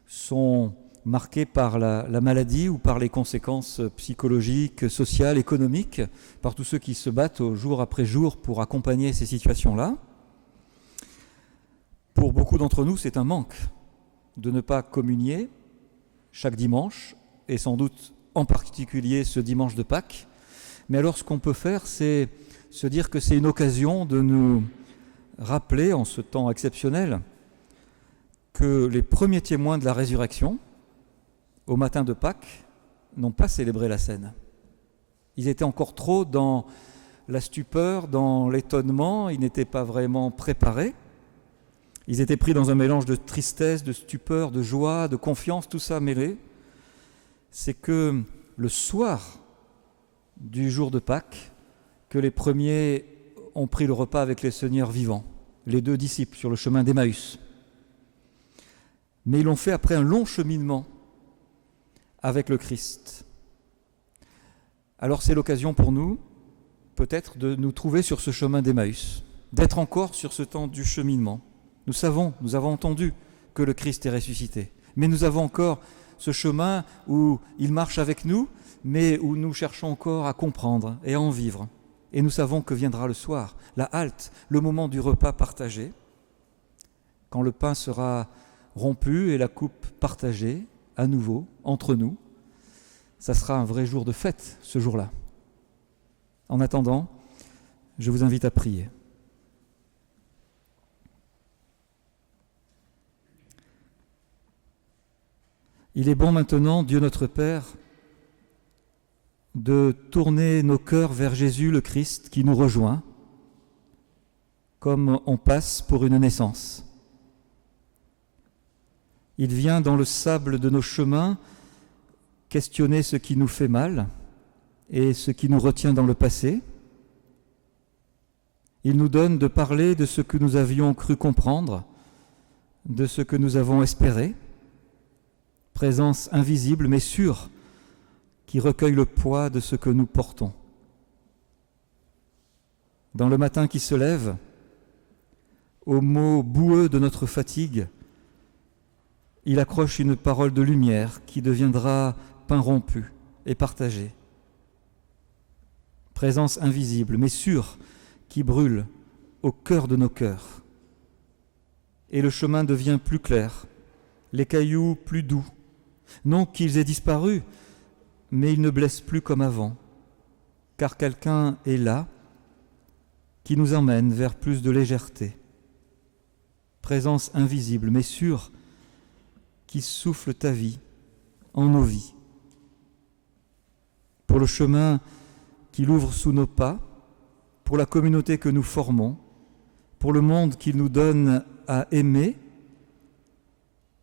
sont marqués par la maladie ou par les conséquences psychologiques, sociales, économiques, par tous ceux qui se battent au jour après jour pour accompagner ces situations-là. Pour beaucoup d'entre nous, c'est un manque de ne pas communier chaque dimanche, et sans doute en particulier ce dimanche de Pâques. Mais alors ce qu'on peut faire, c'est se dire que c'est une occasion de nous rappeler, en ce temps exceptionnel, que les premiers témoins de la résurrection, au matin de Pâques, n'ont pas célébré la Seine. Ils étaient encore trop dans la stupeur, dans l'étonnement, ils n'étaient pas vraiment préparés. Ils étaient pris dans un mélange de tristesse, de stupeur, de joie, de confiance, tout ça mêlé. C'est que le soir du jour de Pâques, que les premiers ont pris le repas avec les Seigneurs vivants, les 2 disciples sur le chemin d'Emmaüs. Mais ils l'ont fait après un long cheminement avec le Christ. Alors c'est l'occasion pour nous, peut-être, de nous trouver sur ce chemin d'Emmaüs, d'être encore sur ce temps du cheminement. Nous avons entendu que le Christ est ressuscité, mais nous avons encore ce chemin où il marche avec nous, mais où nous cherchons encore à comprendre et à en vivre. Et nous savons que viendra le soir, la halte, le moment du repas partagé, quand le pain sera rompu et la coupe partagée, à nouveau, entre nous. Ça sera un vrai jour de fête, ce jour-là. En attendant, je vous invite à prier. Il est bon maintenant, Dieu notre Père, de tourner nos cœurs vers Jésus le Christ qui nous rejoint, comme on passe pour une naissance. Il vient dans le sable de nos chemins questionner ce qui nous fait mal et ce qui nous retient dans le passé. Il nous donne de parler de ce que nous avions cru comprendre, de ce que nous avons espéré, présence invisible mais sûre qui recueille le poids de ce que nous portons. Dans le matin qui se lève, aux mots boueux de notre fatigue, il accroche une parole de lumière qui deviendra pain rompu et partagé. Présence invisible, mais sûre, qui brûle au cœur de nos cœurs. Et le chemin devient plus clair, les cailloux plus doux. Non qu'ils aient disparu, mais ils ne blessent plus comme avant, car quelqu'un est là qui nous emmène vers plus de légèreté. Présence invisible, mais sûre, qui souffle ta vie en nos vies. Pour le chemin qu'il ouvre sous nos pas, pour la communauté que nous formons, pour le monde qu'il nous donne à aimer,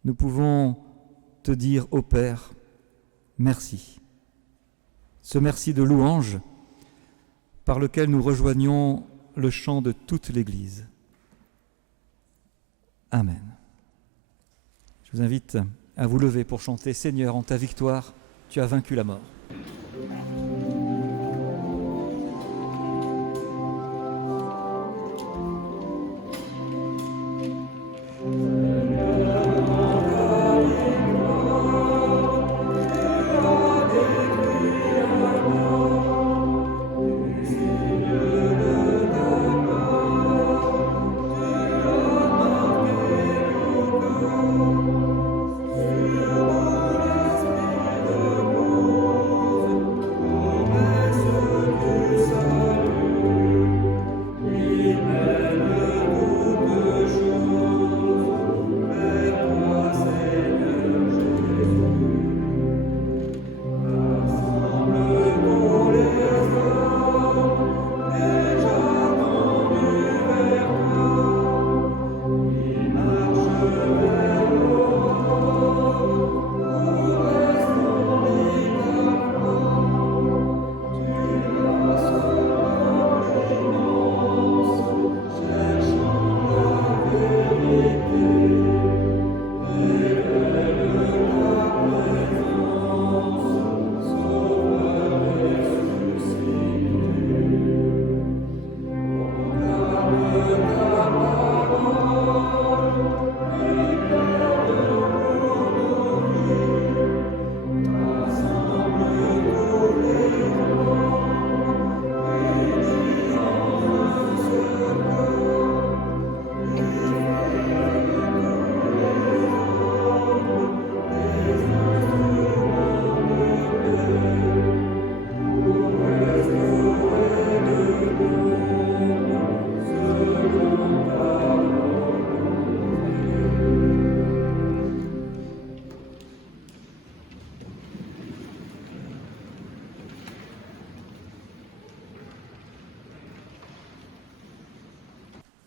nous pouvons te dire, ô Père, merci. Ce merci de louange par lequel nous rejoignons le chant de toute l'Église. Amen. Je vous invite à vous lever pour chanter « Seigneur, en ta victoire, tu as vaincu la mort ».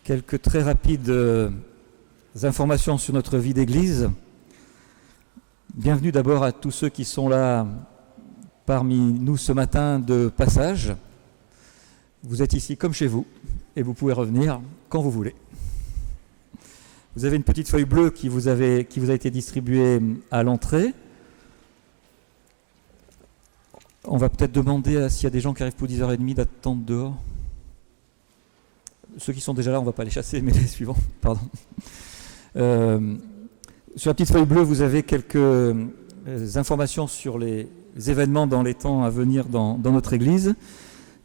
Quelques très rapides informations sur notre vie d'église. Bienvenue d'abord à tous ceux qui sont là parmi nous ce matin de passage. Vous êtes ici comme chez vous et vous pouvez revenir quand vous voulez. Vous avez une petite feuille bleue qui vous a été distribuée à l'entrée. On va peut-être demander s'il y a des gens qui arrivent pour 10h30 d'attendre dehors. Ceux qui sont déjà là, on ne va pas les chasser, mais les suivants, pardon. Sur la petite feuille bleue, vous avez quelques informations sur les événements dans les temps à venir dans notre Église.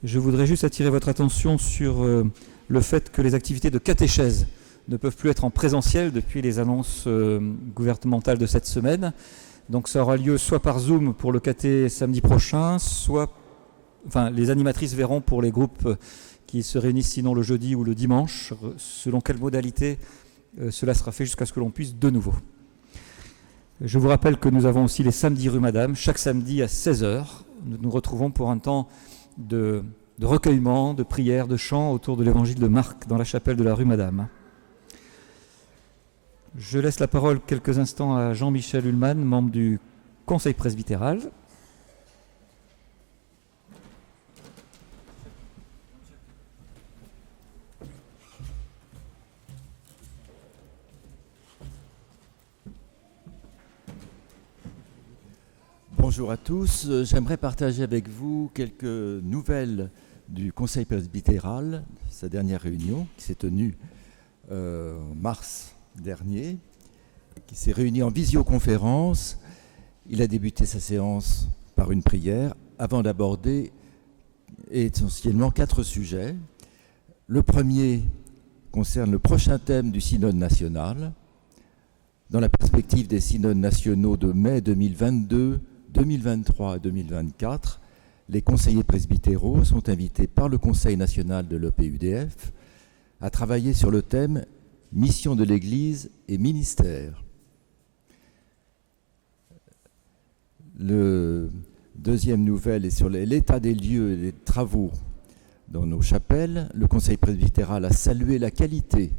Je voudrais juste attirer votre attention sur le fait que les activités de catéchèse ne peuvent plus être en présentiel depuis les annonces gouvernementales de cette semaine. Donc ça aura lieu soit par Zoom pour le caté samedi prochain, les animatrices verront pour les groupes qui se réunissent sinon le jeudi ou le dimanche, selon quelle modalité cela sera fait jusqu'à ce que l'on puisse de nouveau. Je vous rappelle que nous avons aussi les samedis rue Madame, chaque samedi à 16h. Nous nous retrouvons pour un temps de recueillement, de prière, de chant autour de l'évangile de Marc dans la chapelle de la rue Madame. Je laisse la parole quelques instants à Jean-Michel Ullmann, membre du Conseil presbytéral. Bonjour à tous, j'aimerais partager avec vous quelques nouvelles du Conseil presbytéral, sa dernière réunion qui s'est tenue en mars dernier, qui s'est réuni en visioconférence. Il a débuté sa séance par une prière avant d'aborder essentiellement 4 sujets. Le premier concerne le prochain thème du synode national. Dans la perspective des synodes nationaux de mai 2022, 2023 et 2024, les conseillers presbytéraux sont invités par le Conseil national de l'EPUDF à travailler sur le thème « Mission de l'Église et ministère ». Le deuxième nouvelle est sur l'état des lieux et des travaux dans nos chapelles. Le Conseil presbytéral a salué la qualité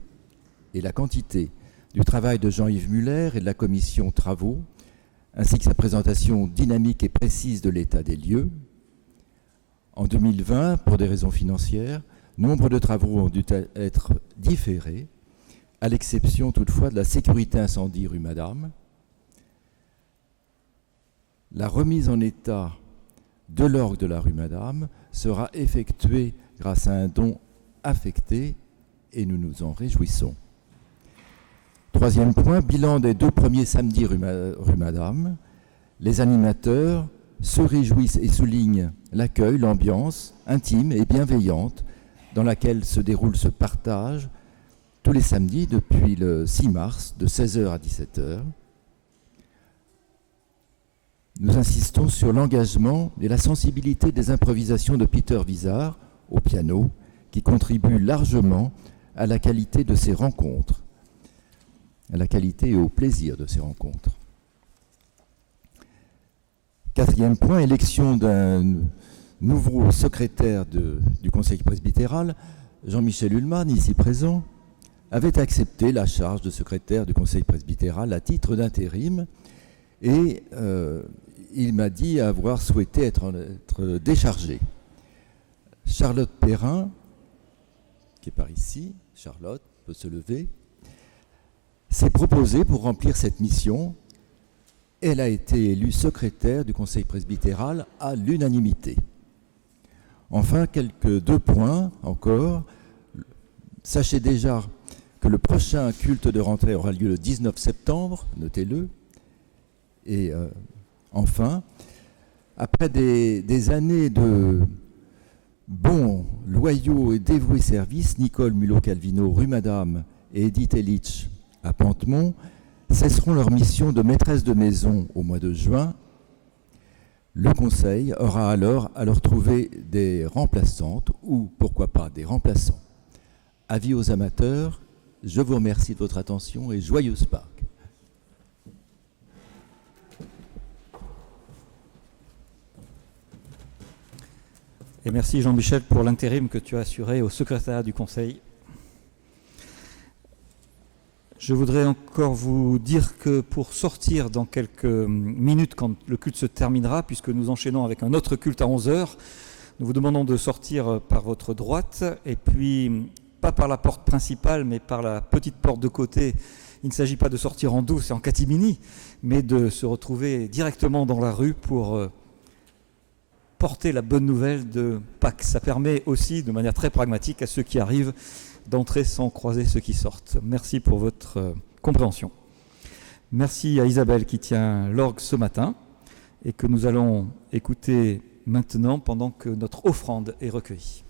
et la quantité du travail de Jean-Yves Muller et de la commission Travaux, ainsi que sa présentation dynamique et précise de l'état des lieux. En 2020, pour des raisons financières, nombre de travaux ont dû être différés, à l'exception toutefois de la sécurité incendie rue Madame. La remise en état de l'orgue de la rue Madame sera effectuée grâce à un don affecté et nous nous en réjouissons. Troisième point, bilan des 2 premiers samedis rue Madame. Les animateurs se réjouissent et soulignent l'accueil, l'ambiance intime et bienveillante dans laquelle se déroule ce partage tous les samedis depuis le 6 mars de 16h à 17h. Nous insistons sur l'engagement et la sensibilité des improvisations de Peter Vizard au piano qui contribuent largement à la qualité de ces rencontres, à la qualité et au plaisir de ces rencontres. 4e point, élection d'un nouveau secrétaire du Conseil presbytéral. Jean-Michel Ullmann, ici présent, avait accepté la charge de secrétaire du Conseil presbytéral à titre d'intérim et il m'a dit avoir souhaité être déchargé. Charlotte Perrin, qui est par ici, Charlotte peut se lever, s'est proposée pour remplir cette mission. Elle a été élue secrétaire du Conseil presbytéral à l'unanimité. Enfin, 2 points encore. Sachez déjà que le prochain culte de rentrée aura lieu le 19 septembre, notez-le. Et enfin, après des années de bons, loyaux et dévoués services, Nicole Mulot-Calvino, rue Madame, et Edith Elitch à Pantemont cesseront leur mission de maîtresse de maison au mois de juin. Le Conseil aura alors à leur trouver des remplaçantes ou, pourquoi pas, des remplaçants. Avis aux amateurs, je vous remercie de votre attention et joyeuse Pâques. Et merci Jean-Michel pour l'intérim que tu as assuré au secrétariat du Conseil. Je voudrais encore vous dire que pour sortir dans quelques minutes, quand le culte se terminera, puisque nous enchaînons avec un autre culte à 11h, nous vous demandons de sortir par votre droite, et puis pas par la porte principale, mais par la petite porte de côté. Il ne s'agit pas de sortir en douce et en catimini, mais de se retrouver directement dans la rue pour porter la bonne nouvelle de Pâques. Ça permet aussi, de manière très pragmatique, à ceux qui arrivent d'entrer sans croiser ceux qui sortent. Merci pour votre compréhension. Merci à Isabelle qui tient l'orgue ce matin et que nous allons écouter maintenant pendant que notre offrande est recueillie.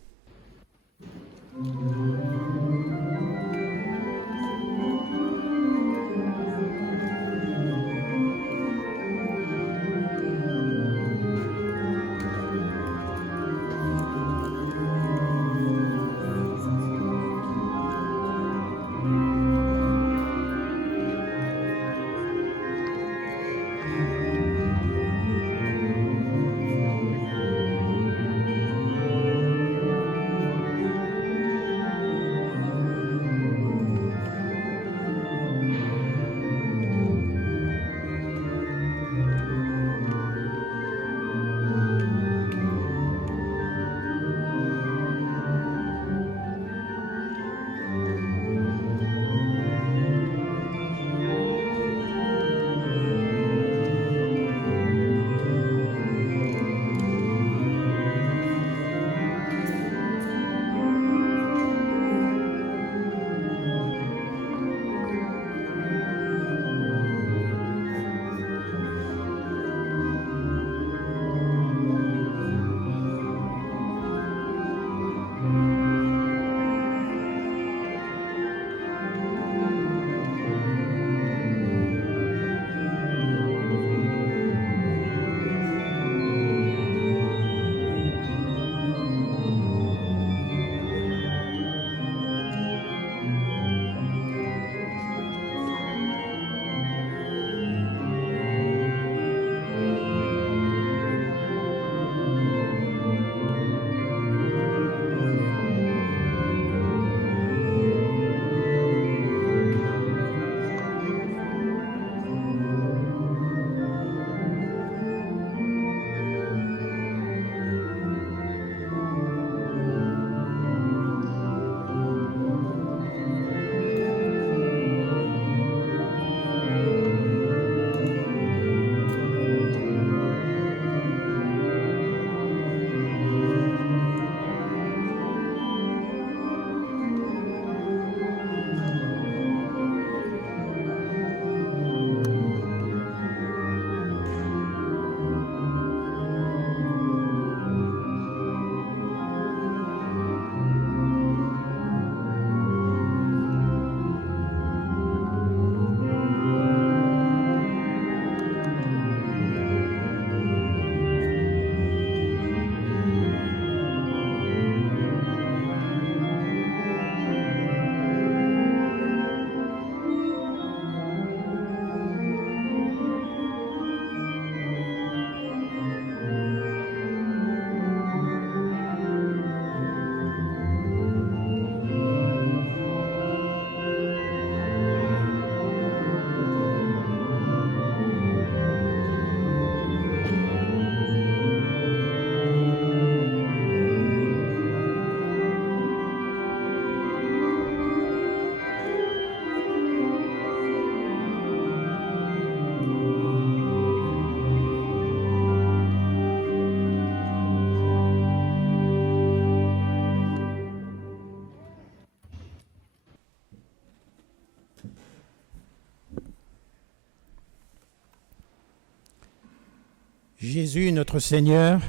Jésus, notre Seigneur,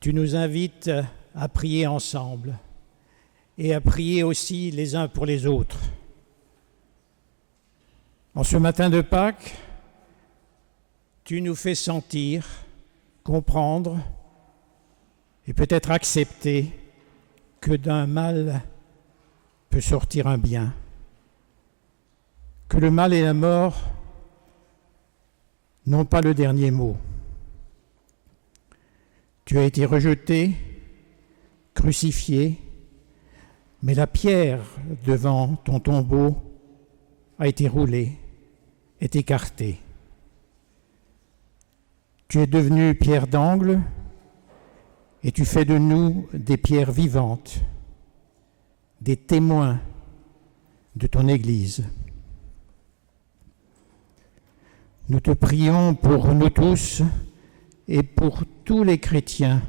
tu nous invites à prier ensemble et à prier aussi les uns pour les autres. En ce matin de Pâques, tu nous fais sentir, comprendre et peut-être accepter que d'un mal peut sortir un bien, que le mal et la mort n'ont pas le dernier mot. Tu as été rejeté, crucifié, mais la pierre devant ton tombeau a été roulé, est écarté. Tu es devenu pierre d'angle et tu fais de nous des pierres vivantes, des témoins de ton Église. Nous te prions pour nous tous et pour tous les chrétiens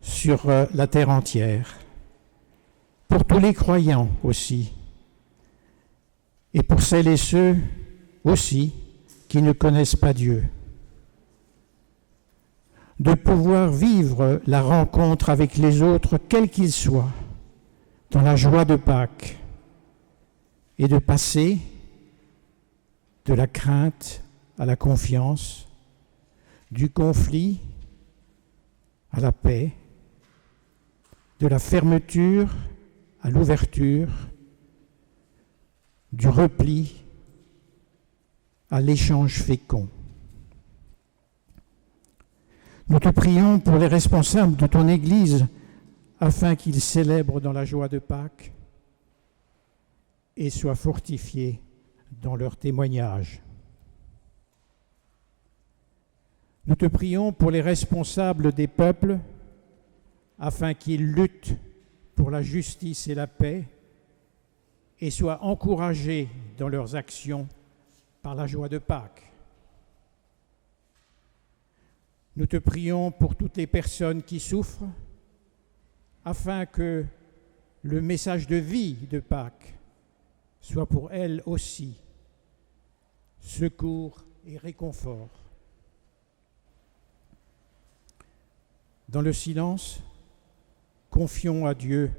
sur la terre entière, pour tous les croyants aussi, et pour celles et ceux aussi qui ne connaissent pas Dieu, de pouvoir vivre la rencontre avec les autres, quels qu'ils soient, dans la joie de Pâques, et de passer de la crainte à la confiance, du conflit à la paix, de la fermeture à l'ouverture, du repli à l'échange fécond. Nous te prions pour les responsables de ton Église afin qu'ils célèbrent dans la joie de Pâques et soient fortifiés dans leur témoignage. Nous te prions pour les responsables des peuples afin qu'ils luttent pour la justice et la paix et soient encouragés dans leurs actions par la joie de Pâques. Nous te prions pour toutes les personnes qui souffrent afin que le message de vie de Pâques soit pour elles aussi secours et réconfort. Dans le silence, confions à Dieu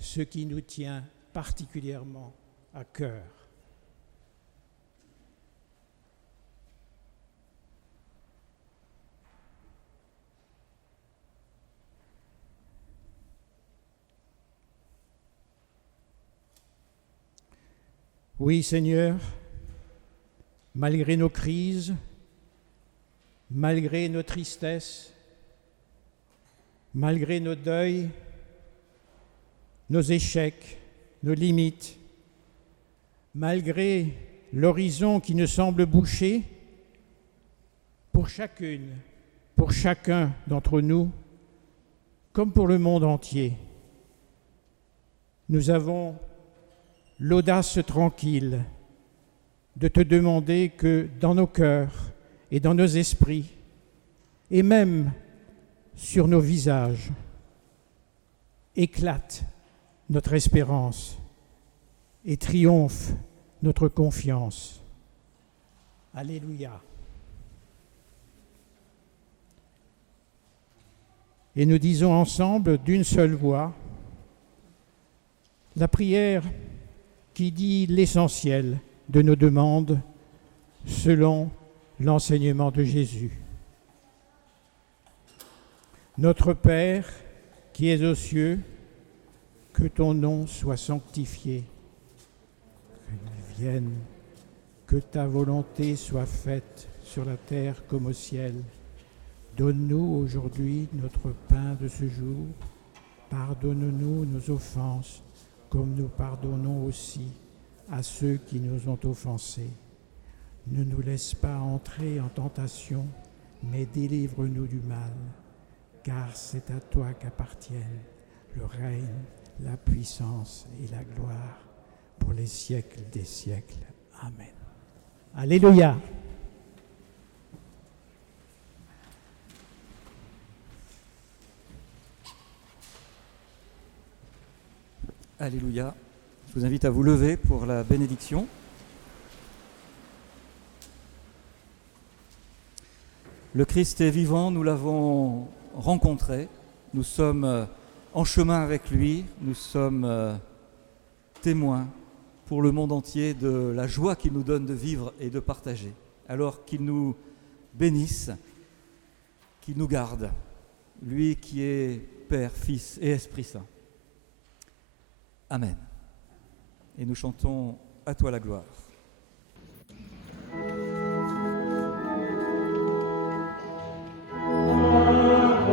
ce qui nous tient particulièrement à cœur. Oui, Seigneur, malgré nos crises, malgré nos tristesses, malgré nos deuils, nos échecs, nos limites, malgré l'horizon qui nous semble bouché, pour chacune, pour chacun d'entre nous, comme pour le monde entier, nous avons l'audace tranquille de te demander que dans nos cœurs et dans nos esprits, et même sur nos visages, éclate notre espérance et triomphe notre confiance. Alléluia. Et nous disons ensemble d'une seule voix la prière qui dit l'essentiel de nos demandes selon l'enseignement de Jésus. Notre Père qui es aux cieux, que ton nom soit sanctifié, qu'il vienne, que ta volonté soit faite sur la terre comme au ciel. Donne-nous aujourd'hui notre pain de ce jour. Pardonne-nous nos offenses, comme nous pardonnons aussi à ceux qui nous ont offensés. Ne nous laisse pas entrer en tentation, mais délivre-nous du mal, car c'est à toi qu'appartiennent le règne, la puissance et la gloire pour les siècles des siècles. Amen. Alléluia. Alléluia. Je vous invite à vous lever pour la bénédiction. Le Christ est vivant, nous l'avons rencontré, nous sommes en chemin avec lui, nous sommes témoins pour le monde entier de la joie qu'il nous donne de vivre et de partager. Alors qu'il nous bénisse, qu'il nous garde, lui qui est Père, Fils et Esprit Saint. Amen. Et nous chantons « À toi la gloire ». À toi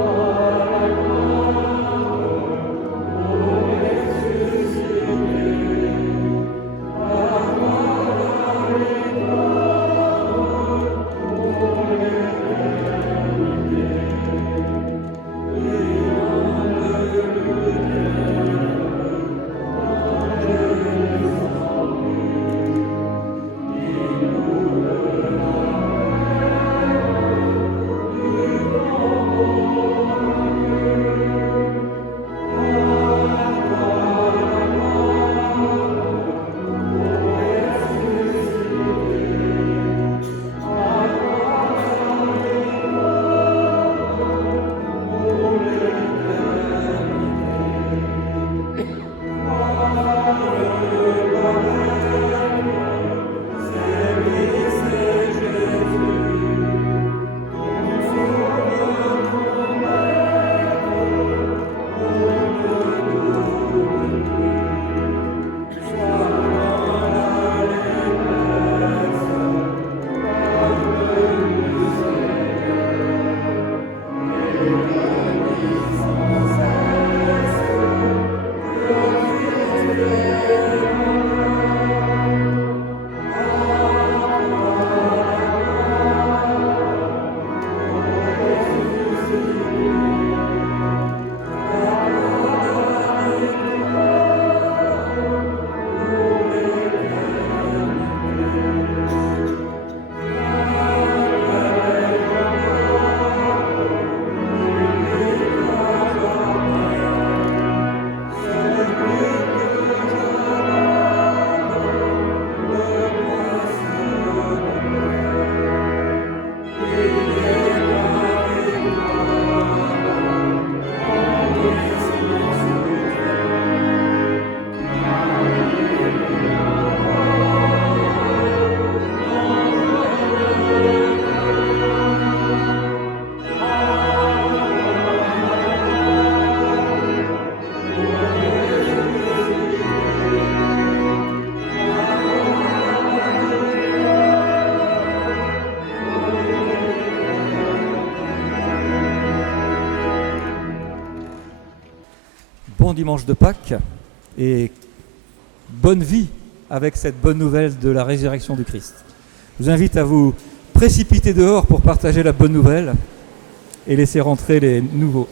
dimanche de Pâques et bonne vie avec cette bonne nouvelle de la résurrection du Christ. Je vous invite à vous précipiter dehors pour partager la bonne nouvelle et laisser rentrer les nouveaux.